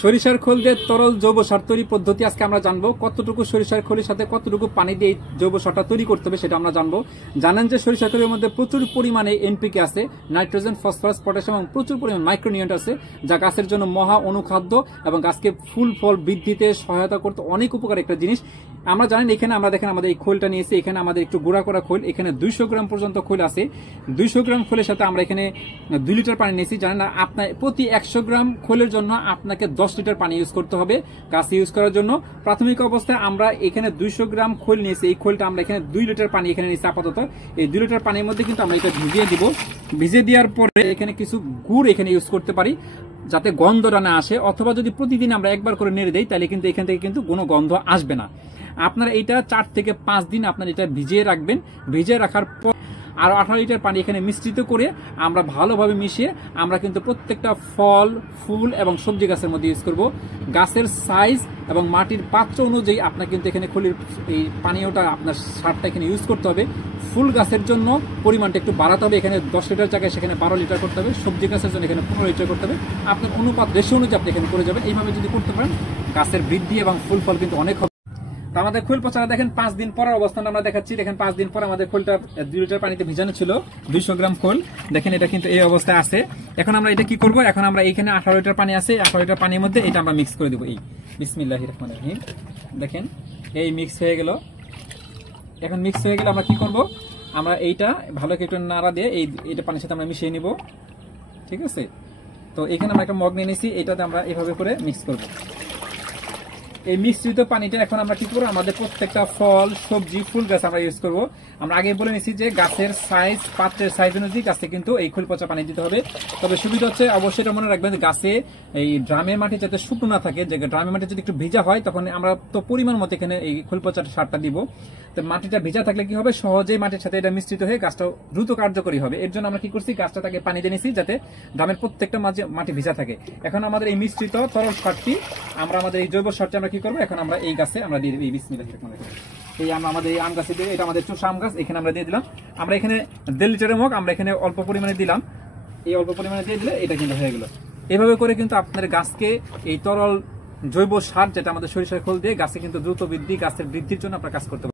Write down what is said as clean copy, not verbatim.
সরিষার খোল দিয়ে তরল জৈব সার তৈরি পদ্ধতি আজকে আমরা জানবো। কতটুকু সরিষার খোলের সাথে কতটুকু পানি দিয়ে জৈব সারটা তৈরি করতে হবে সেটা আমরা জানবো। জানেন যে সরিষার খোলের মধ্যে প্রচুর পরিমাণে এনপিকে আছে, নাইট্রোজেন, ফসফরাস, পটাশিয়াম এবং প্রচুর পরিমাণে মাইক্রোনিউট্রিয়েন্ট আছে, যা গাছের জন্য মহা অনুখাদ্য এবং গাছকে ফুল ফল বৃদ্ধিতে সহায়তা করতে অনেক উপকার একটা জিনিস। আমরা জানেন এখানে আমরা দেখেন আমাদের এই খোলটা নিয়েছি, এখানে আমাদের একটু গুঁড়া করা খোল, এখানে 200 গ্রাম পর্যন্ত খোল আছে। 200 গ্রাম খোলের সাথে আমরা এখানে 2 লিটার পানি নিয়েছি। জানেন না, আপনার প্রতি 100 গ্রাম খোলের জন্য আপনাকে 10 লিটার পানি ইউজ করতে হবে গাছে ইউজ করার জন্য। প্রাথমিক অবস্থায় আমরা এখানে 200 গ্রাম খোল নিয়েছি, এই খোলটা আমরা এখানে 2 লিটার পানি এখানে নিয়েছি আপাতত। এই 2 লিটার পানির মধ্যে কিন্তু আমরা এটা ভিজিয়ে দিব। ভিজিয়ে দেওয়ার পরে এখানে কিছু গুড় এখানে ইউজ করতে পারি যাতে গন্ধটা না আসে, অথবা যদি প্রতিদিন আমরা একবার করে নেড়ে দেই তাহলে কিন্তু এখান থেকে কিন্তু কোনো গন্ধ আসবে না। আপনারা এটা 4 থেকে 5 দিন আপনারা এটা ভিজিয়ে রাখবেন। ভিজিয়ে রাখার পর আরো 18 লিটার পানি এখানে মিশ্রিত করে আমরা ভালোভাবে মিশিয়ে আমরা কিন্তু প্রত্যেকটা ফল, ফুল এবং সবজি গাছের মধ্যে ইউজ করব। গাছের সাইজ এবং মাটির পাত্র অনুযায়ী আপনার কিন্তু এখানে খোলের এই পানীয়টা আপনার সারটা এখানে ইউজ করতে হবে। ফুল গাছের জন্য পরিমাণটা একটু বাড়াতে হবে, এখানে 10 লিটার জায়গায় সেখানে 12 লিটার করতে হবে। সবজি গাছের জন্য এখানে 15 লিটার করতে হবে। আপনার অনুপাত রেশিও অনুযায়ী আপনি এখানে করে যাবেন। এইভাবে যদি করতে পারেন গাছের বৃদ্ধি এবং ফুল ফল কিন্তু অনেক হবে। আমাদের খোল পচাটা দেখেন 5 দিন পরের অবস্থান আমরা দেখাচ্ছি। দেখেন 5 দিন পরে আমাদের খোলটা 2 লিটার পানিতে ভিজানো ছিল, 200 গ্রাম খোল। দেখেন এটা কিন্তু এই অবস্থায় আছে। এখন আমরা এটা কি করব, এখন আমরা এখানে 18 লিটার পানি আছে, 18 লিটার পানির মধ্যে এটা আমরা মিক্স করে দেবো। এই বিসমিল্লাহির রহমানির রহিম। দেখেন এই মিক্স হয়ে গেল। এখন মিক্স হয়ে গেলে আমরা কি করব, আমরা এইটা ভালো করে একটু নাড়া দিয়ে এইটা পানির সাথে আমরা মিশিয়ে নিব। ঠিক আছে, তো এখানে আমরা একটা মগ নিয়ে নিয়েছি, এটাতে আমরা এইভাবে করে মিক্স করব। এই মিশ্রিত পানিটা এখন আমরা কি করবো, আমাদের প্রত্যেকটা ফল, সবজি, ফুল গাছ আমরা ইউজ করব। আমরা আগে বলে নিছি যে গাছের সাইজ, পাত্রের সাইজ অনুযায়ী গাছে কিন্তু এই খোল পচা পানি দিতে হবে। তবে সুবিধা হচ্ছে অবশ্যই এটা মনে রাখবেন, গাছে এই ড্রামের মাটি যাতে শুকনো না থাকে, যে ড্রামের মাটি যদি একটু ভিজা হয় তখন আমরা তো পরিমাণ মতো এখানে এই খোল পচা সারটা দিব। তো মাটিটা ভিজা থাকলে কি হবে, সহজেই মাটির সাথে এটা মিশ্রিত হয়ে গাছটা দ্রুত কার্যকরী হবে। এর জন্য আমরা কি করছি, গাছটা তাকে পানি দিয়ে নিছি যাতে ড্রামের প্রত্যেকটা মাটি ভিজা থাকে। এখন আমাদের এই মিশ্রিত তরল সারটি আমরা আমাদের এই জৈব সারটি আমরা কি করবো, এখন আমরা এই গাছে আমরা দিয়ে দেবো। এই বিসমিল্লাহির রহমানির রহিম। এই আমাদের এই আম গাছে দিয়ে, এটা আমাদের চোষা আম গাছ, এখানে আমরা দিয়ে দিলাম। আমরা এখানে 1.5 লিটারের মগ আমরা এখানে অল্প পরিমাণে দিলাম। এই অল্প পরিমাণে দিয়ে দিলে এটা কিন্তু হয়ে গেল। এভাবে করে কিন্তু আপনার গাছকে এই তরল জৈব সার, যেটা আমাদের সরিষার খোল দিয়ে গাছে কিন্তু দ্রুত বৃদ্ধি, গাছের বৃদ্ধির জন্য আপনার কাজ করতে পারেন।